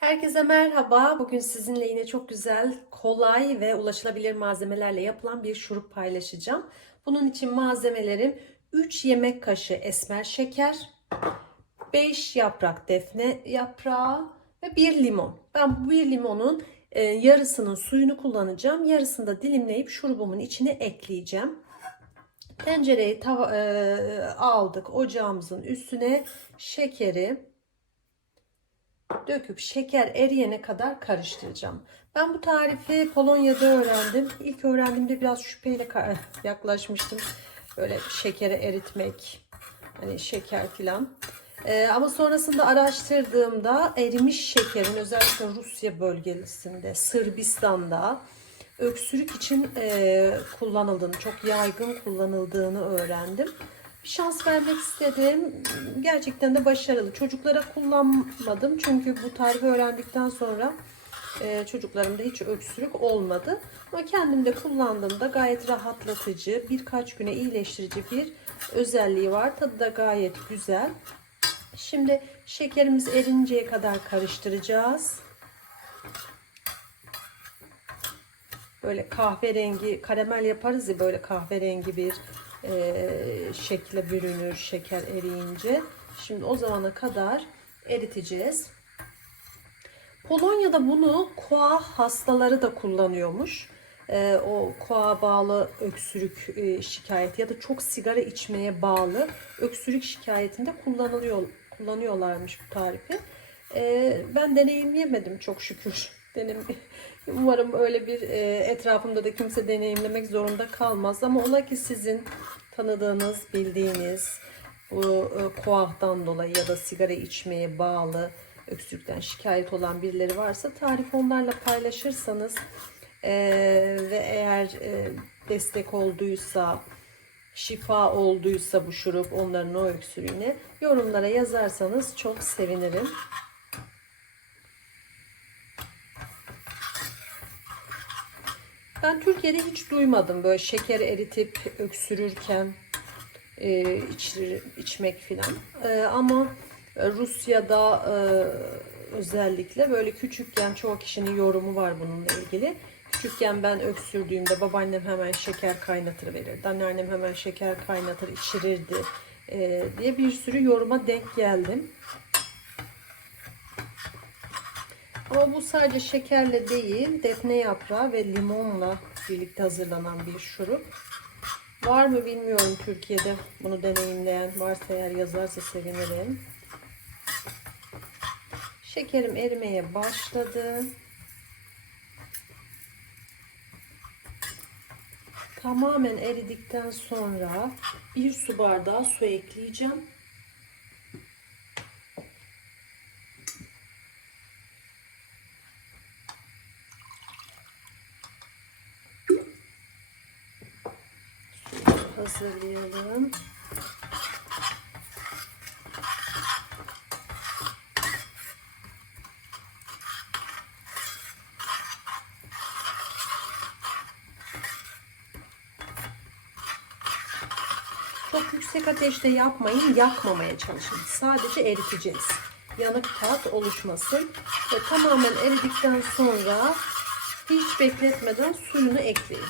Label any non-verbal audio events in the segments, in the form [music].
Herkese merhaba. Bugün sizinle yine çok güzel, kolay ve ulaşılabilir malzemelerle yapılan bir şurup paylaşacağım. Bunun için malzemelerim 3 yemek kaşığı esmer şeker, 5 yaprak defne yaprağı ve 1 limon. Ben bu 1 limonun e, yarısının suyunu kullanacağım. Yarısını da dilimleyip şurubumun içine ekleyeceğim. Tencereyi tava, e, aldık ocağımızın üstüne şekeri döküp şeker eriyene kadar karıştıracağım. Ben bu tarifi Polonya'da öğrendim. İlk öğrendiğimde biraz şüpheyle [laughs] yaklaşmıştım. Böyle şekeri eritmek, hani şeker filan. Ee, ama sonrasında araştırdığımda erimiş şekerin özellikle Rusya bölgesinde, Sırbistan'da öksürük için e, kullanıldığını, çok yaygın kullanıldığını öğrendim. Şans vermek istedim. Gerçekten de başarılı. Çocuklara kullanmadım çünkü bu tarifi öğrendikten sonra e, çocuklarımda hiç öksürük olmadı. Ama kendim de kullandığımda gayet rahatlatıcı, birkaç güne iyileştirici bir özelliği var. Tadı da gayet güzel. Şimdi şekerimiz erinceye kadar karıştıracağız. Böyle kahverengi karamel yaparız ya böyle kahverengi bir e, şekle bürünür şeker eriyince. Şimdi o zamana kadar eriteceğiz. Polonya'da bunu koa hastaları da kullanıyormuş. E, o koa bağlı öksürük e, şikayeti ya da çok sigara içmeye bağlı öksürük şikayetinde kullanılıyor kullanıyorlarmış bu tarifi. E, ben deneyimleyemedim çok şükür. Denem [laughs] Umarım öyle bir e, etrafımda da kimse deneyimlemek zorunda kalmaz. Ama ola ki sizin tanıdığınız, bildiğiniz bu e, koahtan dolayı ya da sigara içmeye bağlı öksürükten şikayet olan birileri varsa tarif onlarla paylaşırsanız e, ve eğer e, destek olduysa şifa olduysa bu şurup onların o öksürüğüne yorumlara yazarsanız çok sevinirim. Ben Türkiye'de hiç duymadım böyle şeker eritip öksürürken e, içir, içmek filan. E, ama Rusya'da e, özellikle böyle küçükken çoğu kişinin yorumu var bununla ilgili. Küçükken ben öksürdüğümde babaannem hemen şeker kaynatır verirdi. Anneannem hemen şeker kaynatır içirirdi e, diye bir sürü yoruma denk geldim. Ama bu sadece şekerle değil, defne yaprağı ve limonla birlikte hazırlanan bir şurup. Var mı bilmiyorum Türkiye'de bunu deneyimleyen varsa eğer yazarsa sevinirim. Şekerim erimeye başladı. Tamamen eridikten sonra bir su bardağı su ekleyeceğim. Hazırlayalım. Çok yüksek ateşte yapmayın, yakmamaya çalışın. Sadece eriteceğiz. Yanık tat oluşmasın. Ve tamamen eridikten sonra hiç bekletmeden suyunu ekleyin.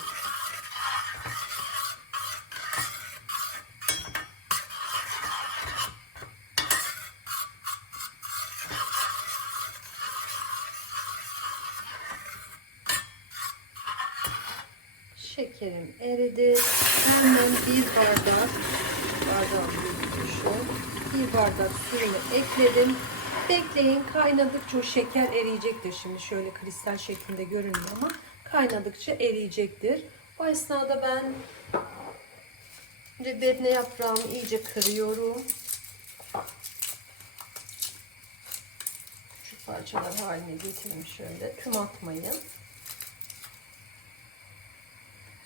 Şekerim eridi. Hemen bir bardak bardağım şu. Bir bardak suyunu ekledim. Bekleyin kaynadıkça şeker eriyecektir. Şimdi şöyle kristal şeklinde görünüyor ama kaynadıkça eriyecektir. O esnada ben defne yaprağımı iyice kırıyorum. Şu parçalar haline getireyim şöyle. Tüm atmayın.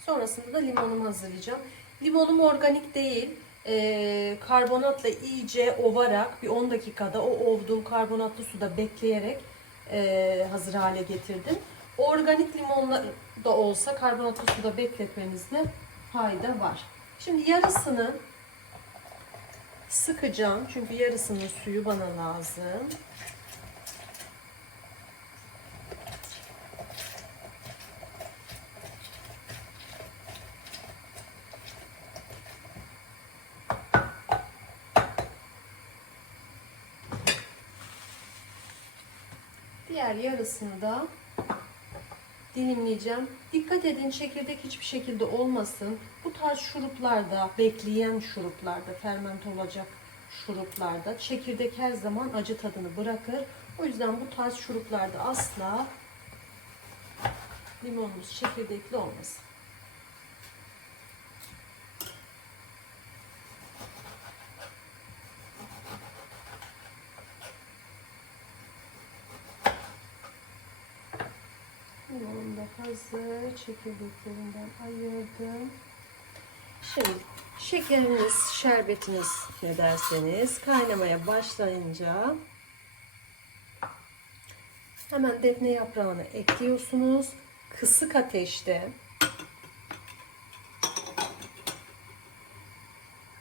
Sonrasında da limonumu hazırlayacağım. Limonum organik değil. E, karbonatla iyice ovarak bir 10 dakikada o ovduğum karbonatlı suda bekleyerek e, hazır hale getirdim. Organik limonla da olsa karbonatlı suda bekletmenizde fayda var. Şimdi yarısını sıkacağım. Çünkü yarısının suyu bana lazım. Diğer yarısını da dilimleyeceğim. Dikkat edin çekirdek hiçbir şekilde olmasın. Bu tarz şuruplarda, bekleyen şuruplarda, ferment olacak şuruplarda çekirdek her zaman acı tadını bırakır. O yüzden bu tarz şuruplarda asla limonumuz çekirdekli olmasın. Limonum da hazır. Çekirdeklerinden ayırdım. Şimdi şekeriniz, şerbetiniz ne derseniz kaynamaya başlayınca hemen defne yaprağını ekliyorsunuz. Kısık ateşte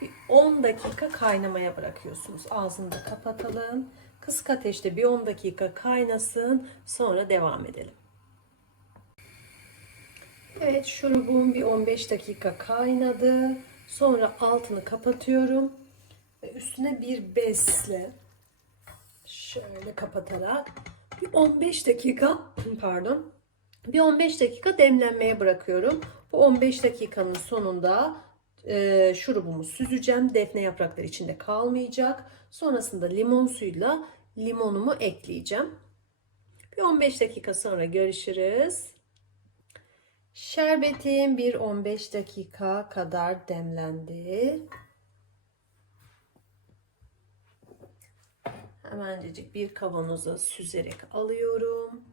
bir 10 dakika kaynamaya bırakıyorsunuz. Ağzını da kapatalım. Kısık ateşte bir 10 dakika kaynasın. Sonra devam edelim. Evet şurubum bir 15 dakika kaynadı. Sonra altını kapatıyorum. Ve üstüne bir bezle şöyle kapatarak bir 15 dakika [clears throat] pardon bir 15 dakika demlenmeye bırakıyorum. Bu 15 dakikanın sonunda e, şurubumu süzeceğim. Defne yaprakları içinde kalmayacak. Sonrasında limon suyuyla limonumu ekleyeceğim. Bir 15 dakika sonra görüşürüz. Şerbetim bir 15 dakika kadar demlendi. Hemencecik bir kavanoza süzerek alıyorum.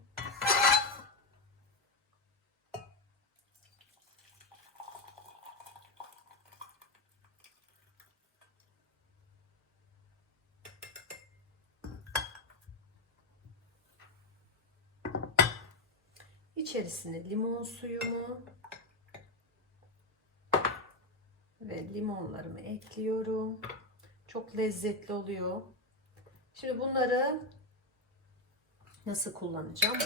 İçerisine limon suyumu ve limonlarımı ekliyorum. Çok lezzetli oluyor. Şimdi bunları nasıl kullanacağım.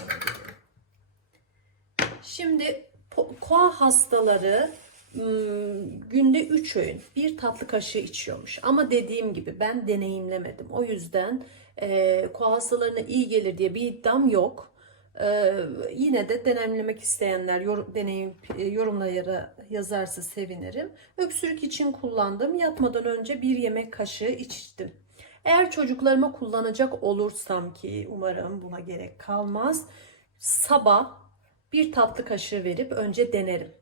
Şimdi koa hastaları ım, günde 3 öğün bir tatlı kaşığı içiyormuş. Ama dediğim gibi ben deneyimlemedim. O yüzden e, koa hastalarına iyi gelir diye bir iddiam yok. Ee, yine de deneyimlemek isteyenler yor, deneyim e, yorumlara yazarsa sevinirim. Öksürük için kullandım. Yatmadan önce bir yemek kaşığı içtim. Eğer çocuklarıma kullanacak olursam ki umarım buna gerek kalmaz. Sabah bir tatlı kaşığı verip önce denerim.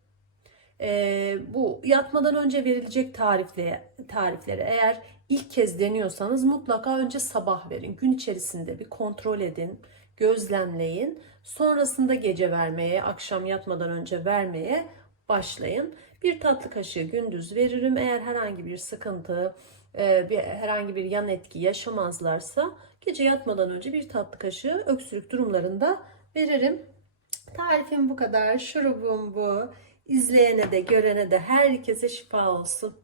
Ee, bu yatmadan önce verilecek tarifle, tarifleri eğer ilk kez deniyorsanız mutlaka önce sabah verin. Gün içerisinde bir kontrol edin, gözlemleyin. Sonrasında gece vermeye, akşam yatmadan önce vermeye başlayın. Bir tatlı kaşığı gündüz veririm. Eğer herhangi bir sıkıntı, e, bir herhangi bir yan etki yaşamazlarsa gece yatmadan önce bir tatlı kaşığı öksürük durumlarında veririm. Tarifim bu kadar. Şurubum bu. İzleyene de görene de herkese şifa olsun.